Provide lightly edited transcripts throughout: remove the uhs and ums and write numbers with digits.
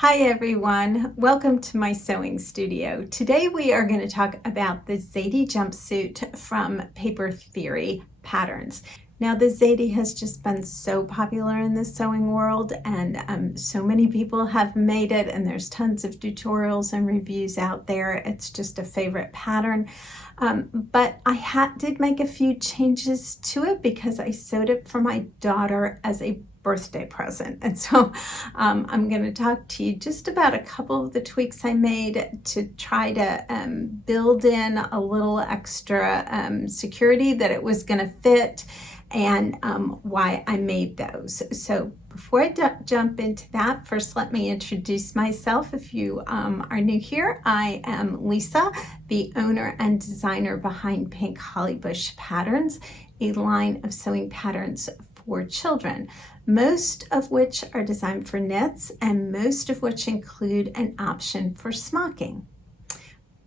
Hi everyone, welcome to my sewing studio. Today we are going to talk about the Zadie jumpsuit from Paper Theory Patterns. Now the Zadie has just been so popular in the sewing world, and so many people have made it, and there's tons of tutorials and reviews out there. It's just a favorite pattern. But I did make a few changes to it because I sewed it for my daughter as a birthday present. And so I'm going to talk to you just about a couple of the tweaks I made to try to build in a little extra security that it was going to fit, and why I made those. So before I jump into that, first let me introduce myself. If you are new here, I am Lisa, the owner and designer behind Pink Hollybush Patterns, a line of sewing patterns for children, most of which are designed for knits and most of which include an option for smocking.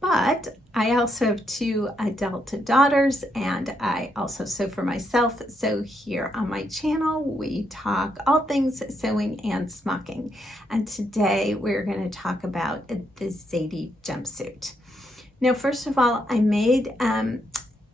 But I also have two adult daughters, and I also sew for myself. So here on my channel, we talk all things sewing and smocking. And today we're going to talk about the Zadie jumpsuit. Now, first of all, I made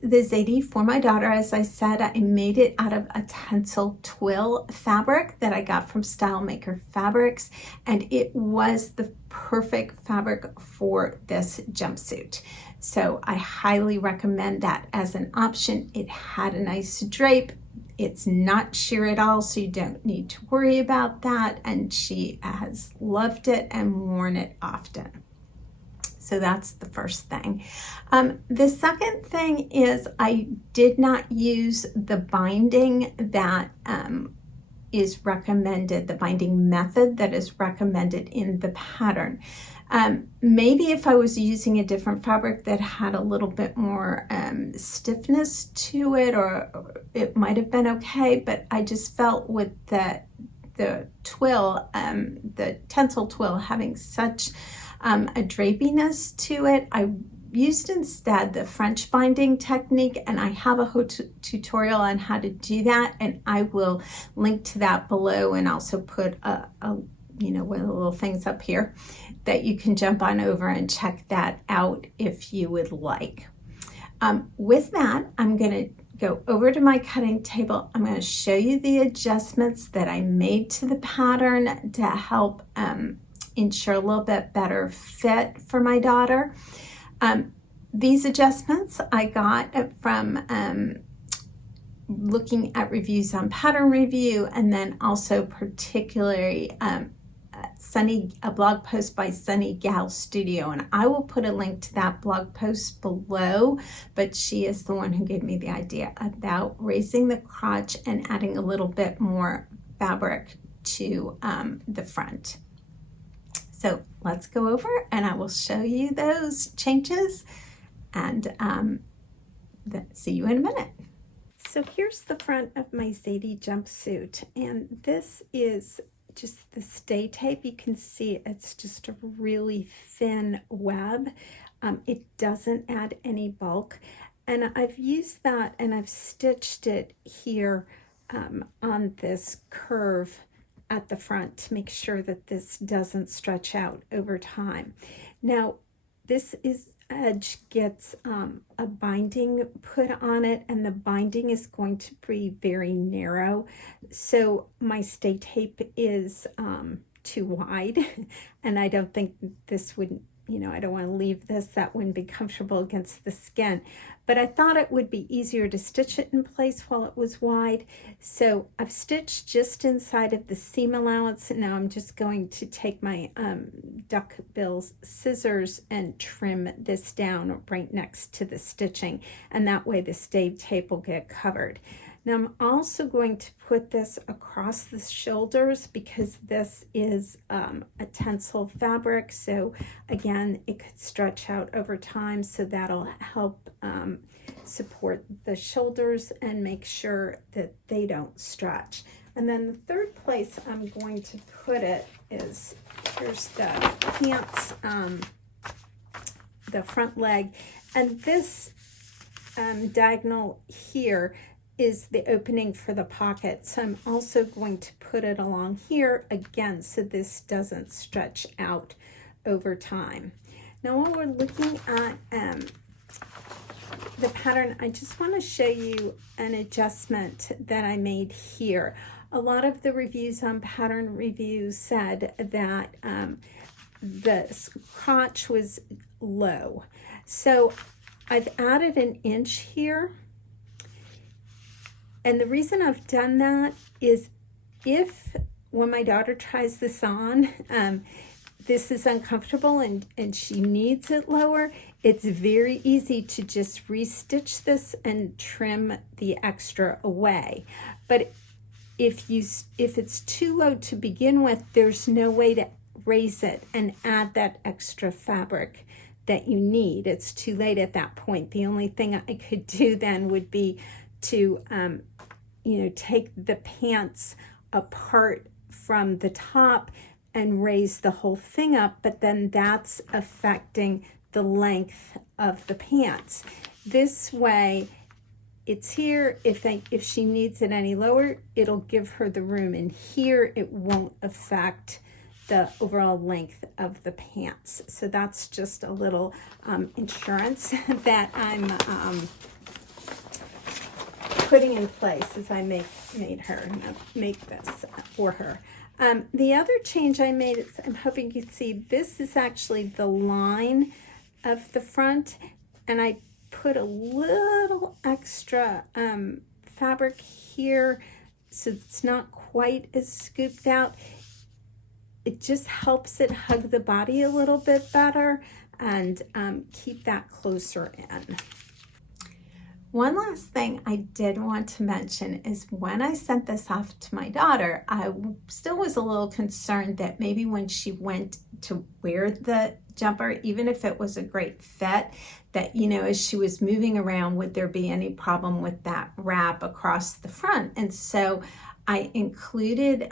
the Zadie for my daughter. As I said, I made it out of a tencel twill fabric that I got from Style Maker Fabrics, and it was the perfect fabric for this jumpsuit. So I highly recommend that as an option. It had a nice drape. It's not sheer at all, so you don't need to worry about that, and she has loved it and worn it often. So that's the first thing. The second thing is I did not use the binding that is recommended, the binding method that is recommended in the pattern. Maybe if I was using a different fabric that had a little bit more stiffness to it, or it might have been okay, but I just felt with the twill, the tencel twill having such a drapiness to it, I used instead the French binding technique, and I have a whole tutorial on how to do that, and I will link to that below, and also put one of the little things up here that you can jump on over and check that out if you would like. With that, I'm going to go over to my cutting table. I'm going to show you the adjustments that I made to the pattern to help ensure a little bit better fit for my daughter. These adjustments I got from looking at reviews on Pattern Review, and then also particularly a blog post by Sunny Gal Studio, and I will put a link to that blog post below, but she is the one who gave me the idea about raising the crotch and adding a little bit more fabric to the front. So let's go over and I will show you those changes, and see you in a minute. So here's the front of my Zadie jumpsuit, and this is just the stay tape. You can see it's just a really thin web. It doesn't add any bulk, and I've used that and I've stitched it here on this curve at the front to make sure that this doesn't stretch out over time. Now this edge gets a binding put on it, and the binding is going to be very narrow, so my stay tape is too wide, and I don't think this would, I don't want to leave this, that wouldn't be comfortable against the skin, but I thought it would be easier to stitch it in place while it was wide. So I've stitched just inside of the seam allowance, and now I'm just going to take my duck bill scissors and trim this down right next to the stitching, and that way the stay tape will get covered. Now I'm also going to put this across the shoulders because this is a tencel fabric, so again it could stretch out over time, so that'll help support the shoulders and make sure that they don't stretch. And then the third place I'm going to put it is, here's the pants, the front leg, and this diagonal here is the opening for the pocket. So I'm also going to put it along here again so this doesn't stretch out over time. Now while we're looking at the pattern, I just want to show you an adjustment that I made here. A lot of the reviews on Pattern Reviews said that the crotch was low. So I've added an inch here. And the reason I've done that is if, when my daughter tries this on, this is uncomfortable and she needs it lower, it's very easy to just restitch this and trim the extra away. But if it's too low to begin with, there's no way to raise it and add that extra fabric that you need. It's too late at that point. The only thing I could do then would be to take the pants apart from the top and raise the whole thing up, but then that's affecting the length of the pants. This way, it's here. If she needs it any lower, it'll give her the room, and here it won't affect the overall length of the pants. So that's just a little insurance that I'm putting in place as I make this for her. The other change I made is, I'm hoping you can see, this is actually the line of the front, and I put a little extra fabric here so it's not quite as scooped out. It just helps it hug the body a little bit better and keep that closer in. One last thing I did want to mention is when I sent this off to my daughter, I still was a little concerned that maybe when she went to wear the jumper, even if it was a great fit, that, as she was moving around, would there be any problem with that wrap across the front? And so I included,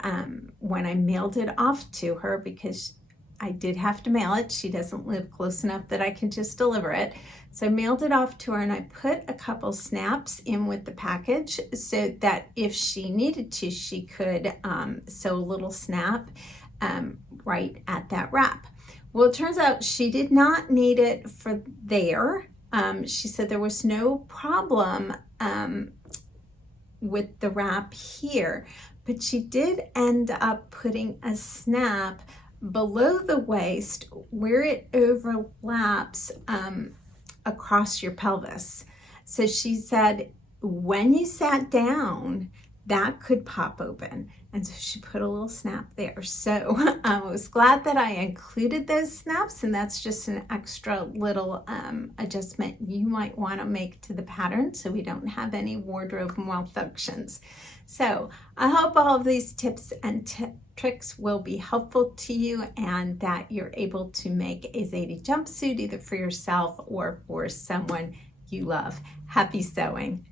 when I mailed it off to her, because I did have to mail it. She doesn't live close enough that I can just deliver it. So I mailed it off to her, and I put a couple snaps in with the package so that if she needed to, she could sew a little snap right at that wrap. Well, it turns out she did not need it for there. She said there was no problem with the wrap here, but she did end up putting a snap below the waist where it overlaps across your pelvis. So she said when you sat down, that could pop open. And so she put a little snap there. So I was glad that I included those snaps, and that's just an extra little adjustment you might want to make to the pattern so we don't have any wardrobe malfunctions. So I hope all of these tips and tricks will be helpful to you, and that you're able to make a Zadie jumpsuit either for yourself or for someone you love. Happy sewing.